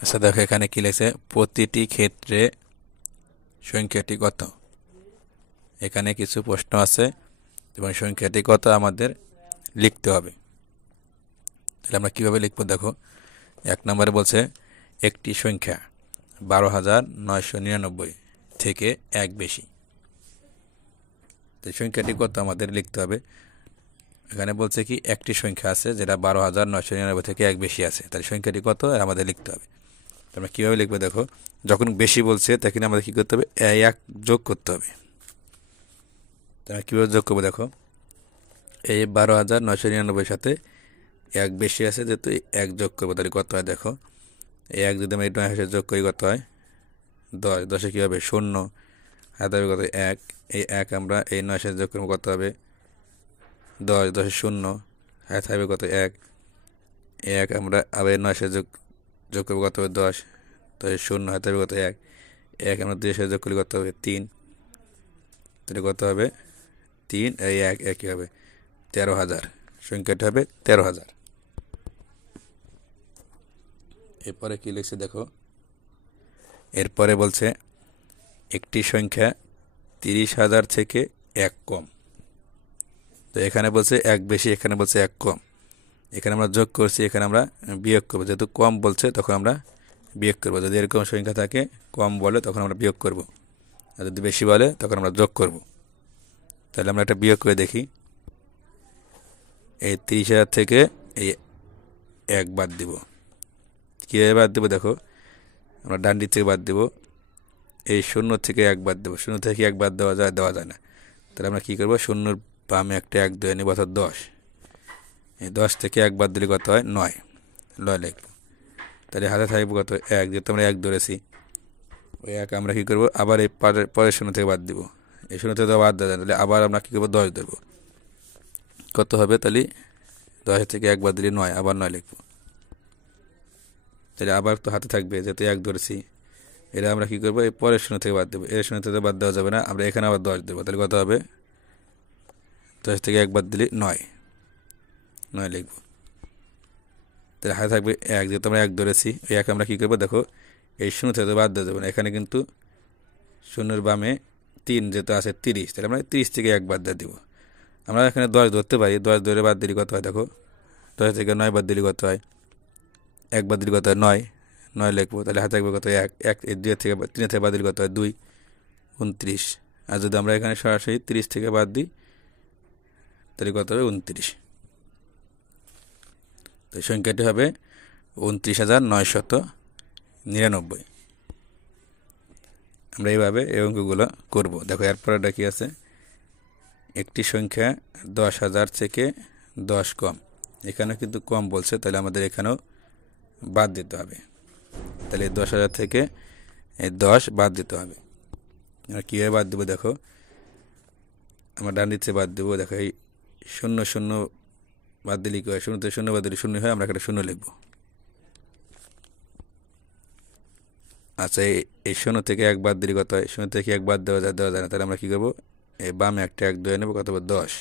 আচ্ছা দেখো এখানে কি লিখছে, প্রতিটি ক্ষেত্রে সংখ্যাটি কত। এখানে কিছু প্রশ্ন আছে এবং সংখ্যাটি কত আমাদের লিখতে হবে। তাহলে আমরা কিভাবে লিখবো দেখো, 1 নম্বরে বলছে একটি সংখ্যা 12,999 থেকে এক বেশি। তো সংখ্যাটি কত আমাদের লিখতে হবে। এখানে বলছে কি একটি সংখ্যা আছে যেটা 12,999 থেকে এক বেশি আছে, তাহলে সংখ্যাটি কত আমাদের লিখতে হবে। আমরা কীভাবে লিখবো দেখো, যখন বেশি বলছে তখন আমাদের কী করতে হবে, এক যোগ করতে হবে। তাহলে কীভাবে যোগ করবো দেখো, এই 12,999 সাথে এক বেশি আছে যেহেতু এক যোগ করবো, তাহলে কত হয় দেখো, এই এক যদি আমরা এই 9 যোগ করি কত হয় 10, 10-এ কী হবে 0, হাতে হবে কত এক, এই এক আমরা এই 9 যোগ করবো কত হবে 10, 10-এ 0, হাতে হবে কত এক, এই এক আমরা আবার 9 যোগ যোগ করবো কত হবে 10, 10-এ 0, হাতে হবে কত এক, এক আমরা 2 যোগ করলে কত হবে 3, তাহলে কত হবে 3, এই এক একই হবে 13,000, সংখ্যাটা হবে 13,000। এরপরে কি লিখছে দেখো, এরপরে বলছে একটি সংখ্যা 30,000 থেকে এক কম। তো এখানে বলছে এক বেশি, এখানে বলছে এক কম, এখানে আমরা যোগ করছি, এখানে আমরা বিয়োগ করবো। যেহেতু কম বলছে তখন আমরা বিয়োগ করবো। যদি এরকম সংখ্যা থাকে কম বলে তখন আমরা বিয়োগ করব, আর যদি বেশি বলে তখন আমরা যোগ করব। তাহলে আমরা একটা বিয়োগ করে দেখি, এই 30,000 থেকে এই এক বাদ দিব। কীভাবে বাদ দেবো দেখো, আমরা ডান দিক থেকে বাদ দেব, এই 0 থেকে এক বাদ দেবো। 0 থেকে এক বাদ দেওয়া যায় না। তাহলে আমরা কী করবো, 0-র বামে একটা এক ধরে নেব, অর্থাৎ 10। এই 10 থেকে এক বাদ দিলে কত হয় 9, 9 লিখবো। তাহলে হাতে থাকবো কত এক, যেহেতু আমরা এক ধরেছি, ওই এক আমরা কী করবো আবার এই পরের 0 থেকে বাদ দিব। এই 0 থেকে বাদ দেওয়া যায়, তাহলে আবার আমরা কী করবো 10 ধরবো, কত হবে তাহলে 10 থেকে এক বাদ দিলে 9, আবার 9 লিখবো। তাহলে আবার তো হাতে থাকবে, যেহেতু এক ধরেছি, এটা আমরা কী করবো এই পরের 0 থেকে বাদ দেবো। এর 0 থেকে বাদ দেওয়া যাবে না, আমরা এখানে আবার 10 দেবো। তাহলে কত হবে 10 থেকে এক বাদ দিলে 9, 9 লিখবো। তাহলে হাতে থাকবে এক, যেহেতু আমরা এক ধরেছি, ওই এক আমরা কী করবো দেখো, এই 0 থেকে বাদ দেওয়া যাবে না। এখানে কিন্তু 0-র বামে 3 যেহেতু আছে 30, তাহলে আমরা 30 থেকে এক বাদ দিয়ে দিব। আমরা এখানে 10 ধরতে পারি, 10 ধরে বাদ দিলে কত হয় দেখো, 10 থেকে 9 বাদ দিলে কত হয়, এক বাদ দিলে কত হয় 9, 9 লিখবো। তাহলে হাতে থাকবে কত এক, এক 2 থেকে 3 থেকে বাদ দিলে কত হয় 2, 29। আর যদি আমরা এখানে সরাসরি 30 থেকে বাদ দিই তাহলে কত হবে 29। তো সংখ্যাটি হবে 29,999। আমরা এইভাবে এই অঙ্কগুলো করবো। দেখো এরপরে কি আছে, একটি সংখ্যা 10,000 থেকে 10 কম। এখানেও কিন্তু কম বলছে, তাহলে আমাদের এখানেও বাদ দিতে হবে। তাহলে 10,000 থেকে এই 10 বাদ দিতে হবে। আমরা কীভাবে বাদ দেবো দেখো, আমরা ডান দিক থেকে বাদ দেবো। দেখো এই 0, 0 বাদ দিলে কী হয়, 0 থেকে 0 বাদ দিলে 0 হয়, আমরা একটা 0 লিখবো। আচ্ছা এই 0 থেকে এক বাদ দিলে কত হয়, 0 থেকে এক বাদ দেওয়া যায় না। তাহলে আমরা কী করবো, এই বামে একটা এক ধরে নেবো, কত হবে 10,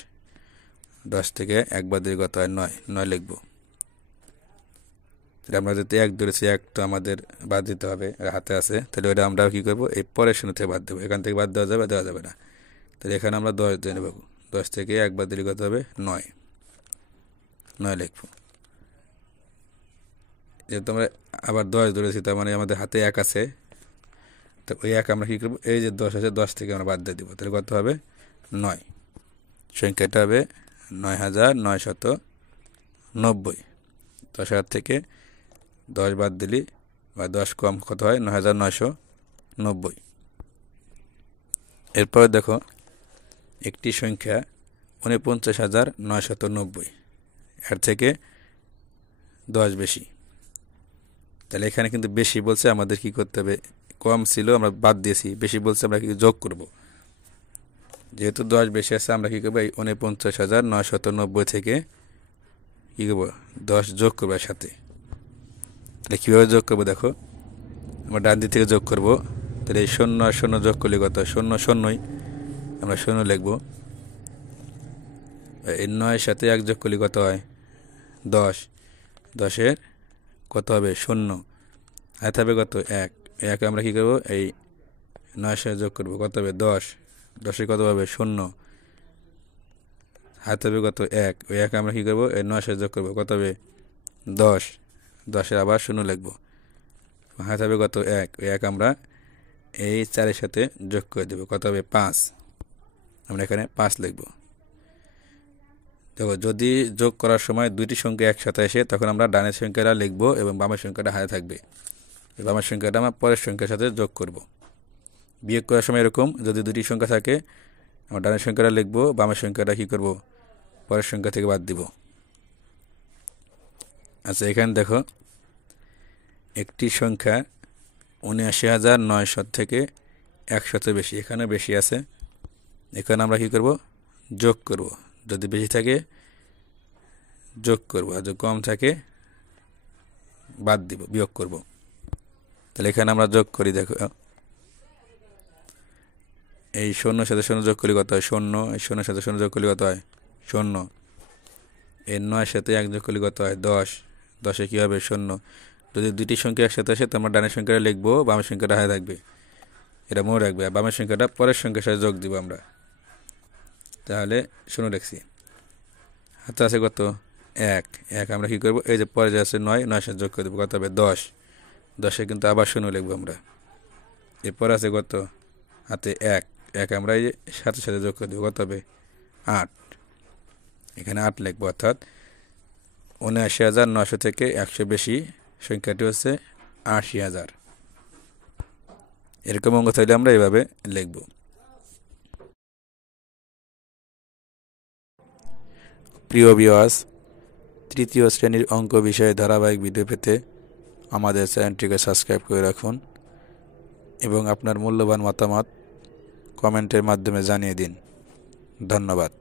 10 থেকে এক বাদ দিলে কত হয় 9, 9 লিখবো। তাহলে আমরা যদি এক ধরেছি, এক তো আমাদের বাদ দিতে হবে, হাতে আছে। তাহলে ওইটা আমরা কী করবো, এই পরের 0 থেকে বাদ দেবো। এখান থেকে বাদ দেওয়া যাবে না। তাহলে এখানে আমরা 10 ধরে নেব, 10 থেকে এক বাদ দিলে কত হবে 9, 9 লিখবো। যেহেতু আমরা আবার 10 ধরেছি, তার মানে আমাদের হাতে এক আছে, তো ওই এক আমরা কী করবো, এই যে 10 আছে 10 থেকে আমরা বাদ দিয়ে দেবো। তাহলে কত হবে 9, সংখ্যাটা হবে 9,990। 10,000 থেকে 10 বাদ দিলি বা 10 কম কত হয় 9,990। এরপরে দেখো একটি সংখ্যা 49,990, এর থেকে 10 বেশি। তাহলে এখানে কিন্তু বেশি বলছে, আমাদের কি করতে হবে, কম ছিল আমরা বাদ দিয়েছি, বেশি বলছে আমরা কি যোগ করব। যেহেতু 10 বেশি আছে, আমরা কী করবো এই 49,990 থেকে কী করবো 10 যোগ করবো এর সাথে। তাহলে কীভাবে যোগ করবো দেখো, আমরা ডান দিক থেকে যোগ করবো। তাহলে এই 0 আর 0 যোগ করলে কত, 0 0ই আমরা 0 লিখবো। এই 9-এর সাথে 1 যোগ করলে কত হয় 10, 10-এর কত হবে 0, হাতে হবে কত 1, এক আমরা কী করবো এই 9 সাথে যোগ করবো, কত হবে 10, 10 কত হবে 0, হাতে হবে কত 1, ওই 1 আমরা কী করবো এই 9 সাথে যোগ করবো, কত হবে 10, 10 আবার 0 লিখবো, হাতে হবে কত 1, ওই 1 আমরা এই 4 সাথে যোগ করে দেবো, কত হবে 5, আমরা এখানে 5 লিখবো। দেখো যদি যোগ করার সময় দুইটি সংখ্যা একসাথে আসে তখন আমরা ডানের সংখ্যাটা লিখবো এবং বামের সংখ্যাটা হাতে থাকবে, বামের সংখ্যাটা আমরা পরের সংখ্যার সাথে যোগ করব। বিয়োগ করার সময় এরকম যদি দুটি সংখ্যা থাকে আমরা ডানের সংখ্যাটা লিখবো, বামের সংখ্যাটা কী করব পরের সংখ্যা থেকে বাদ দিব। আচ্ছা এখানে দেখো একটি সংখ্যা ৭৯,৯০০ থেকে ১০০ বেশি, এখানে বেশি আছে, এখানে আমরা কী করব যোগ করব, যদি বেশি থাকে যোগ করব আর যদি কম থাকে বাদ দিব, বিয়োগ করব। তাহলে এখানে আমরা যোগ করি, দেখো এই 0 সাথে 0 যোগ করলে কত হয় 0, এই 0 সাথে 0 যোগ করলে কত হয় 0, এই 9 সাথে 1 যোগ করলে কত হয় 10, 10-এ কী হবে 0। যদি দুইটি সংখ্যা একসাথে আসে তো আমরা ডানের সংখ্যাটা লিখবো, বামের সংখ্যাটা হাতে থাকবে, এটা মনে রাখবে, আর বামের সংখ্যাটা পরের সংখ্যার সাথে যোগ দিব আমরা। তাহলে 0 লিখছি, হাতে আছে কত 1, 1 আমরা কী করবো এই যে পরে যে আছে 9, 9 সাথে যোগ করে দেবো, কত হবে 10, 10-এ কিন্তু আবার 0 লিখবো আমরা। এরপর আছে কত হাতে 1, 1 আমরা এই যে সাথে সাথে যোগ করে দেবো, কত হবে 8, এখানে 8 লিখবো, অর্থাৎ ৭৯,৯০০ থেকে 100 বেশি সংখ্যাটি হচ্ছে ৮০,০০০। এরকম অঙ্ক চাইলে আমরা এভাবে লিখব। প্রিয় ভিউয়ার্স, তৃতীয় শ্রেণীর অঙ্ক বিষয়ে ধারাবাহিক ভিডিও পেতে আমাদের চ্যানেলটিকে সাবস্ক্রাইব করে রাখুন এবং আপনার মূল্যবান মতামত কমেন্টের মাধ্যমে জানিয়ে দিন। ধন্যবাদ।